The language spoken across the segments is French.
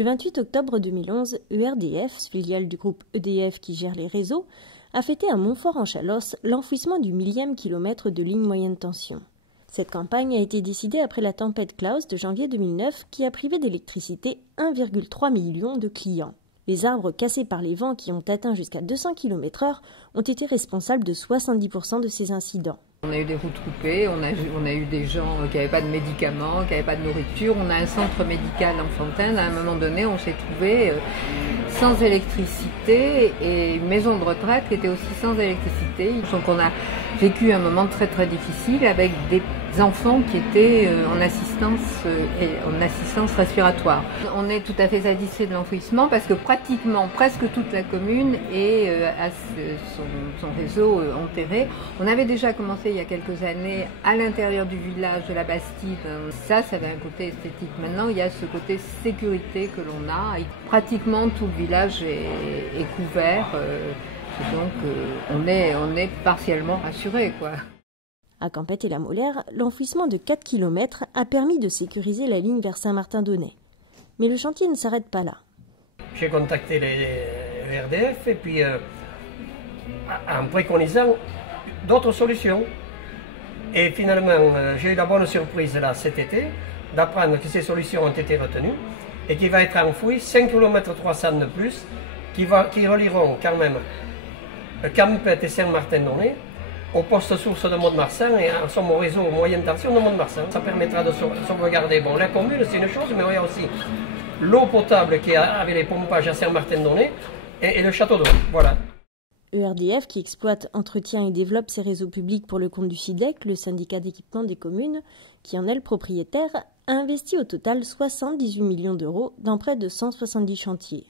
Le 28 octobre 2011, ERDF, filiale du groupe EDF qui gère les réseaux, a fêté à Montfort-en-Chalosse l'enfouissement du 1000e kilomètre de ligne moyenne tension. Cette campagne a été décidée après la tempête Klaus de janvier 2009 qui a privé d'électricité 1,3 million de clients. Les arbres cassés par les vents qui ont atteint jusqu'à 200 km/h ont été responsables de 70% de ces incidents. On a eu des routes coupées, on a eu des gens qui n'avaient pas de médicaments, qui n'avaient pas de nourriture. On a un centre médical en Fontaine. À un moment donné, on s'est trouvé sans électricité et une maison de retraite qui était aussi sans électricité. Donc on a vécu un moment très très difficile avec des enfants qui étaient en assistance respiratoire. On est tout à fait satisfait de l'enfouissement parce que pratiquement presque toute la commune a son réseau enterré. On avait déjà commencé il y a quelques années à l'intérieur du village de la Bastide. Ça avait un côté esthétique. Maintenant, il y a ce côté sécurité que l'on a. Et pratiquement tout le village est couvert. Donc on est partiellement rassuré, quoi. À Campette et la Molaire, l'enfouissement de 4 km a permis de sécuriser la ligne vers Saint-Martin-d'Aunay. Mais le chantier ne s'arrête pas là. J'ai contacté les RDF et puis en préconisant d'autres solutions. Et finalement, j'ai eu la bonne surprise là cet été d'apprendre que ces solutions ont été retenues et qu'il va être enfoui 5 km 300 de plus qui relieront quand même Campette et Saint-Martin-d'Aunay au poste source de Mont-de-Marsan et en somme au réseau moyenne tension de Mont-de-Marsan. Ça permettra de sauvegarder la commune, c'est une chose, mais il y a aussi l'eau potable qui est avec les pompages à Saint-Martin-d'Aunay et le château d'eau. Voilà. ERDF, qui exploite, entretient et développe ses réseaux publics pour le compte du SIDEC, le syndicat d'équipement des communes, qui en est le propriétaire, a investi au total 78 millions d'euros dans près de 170 chantiers.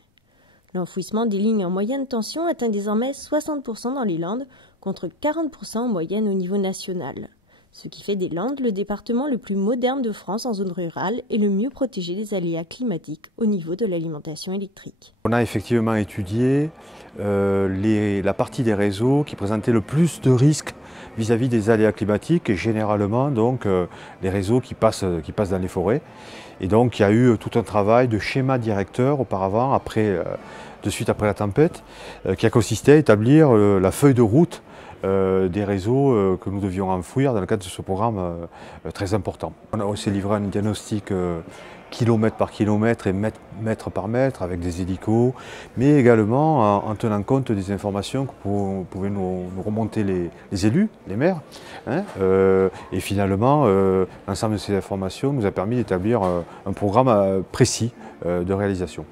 L'enfouissement des lignes en moyenne tension atteint désormais 60% dans les Landes, contre 40% en moyenne au niveau national. Ce qui fait des Landes le département le plus moderne de France en zone rurale et le mieux protégé des aléas climatiques au niveau de l'alimentation électrique. On a effectivement étudié la partie des réseaux qui présentait le plus de risques vis-à-vis des aléas climatiques et généralement donc les réseaux qui passent dans les forêts. Et donc il y a eu tout un travail de schéma directeur auparavant, de suite après la tempête, qui a consisté à établir la feuille de route des réseaux que nous devions enfouir dans le cadre de ce programme très important. On a aussi livré un diagnostic kilomètre par kilomètre et mètre par mètre avec des hélicos, mais également en tenant compte des informations que pouvaient nous remonter les élus, les maires. Et finalement, l'ensemble de ces informations nous a permis d'établir un programme précis de réalisation.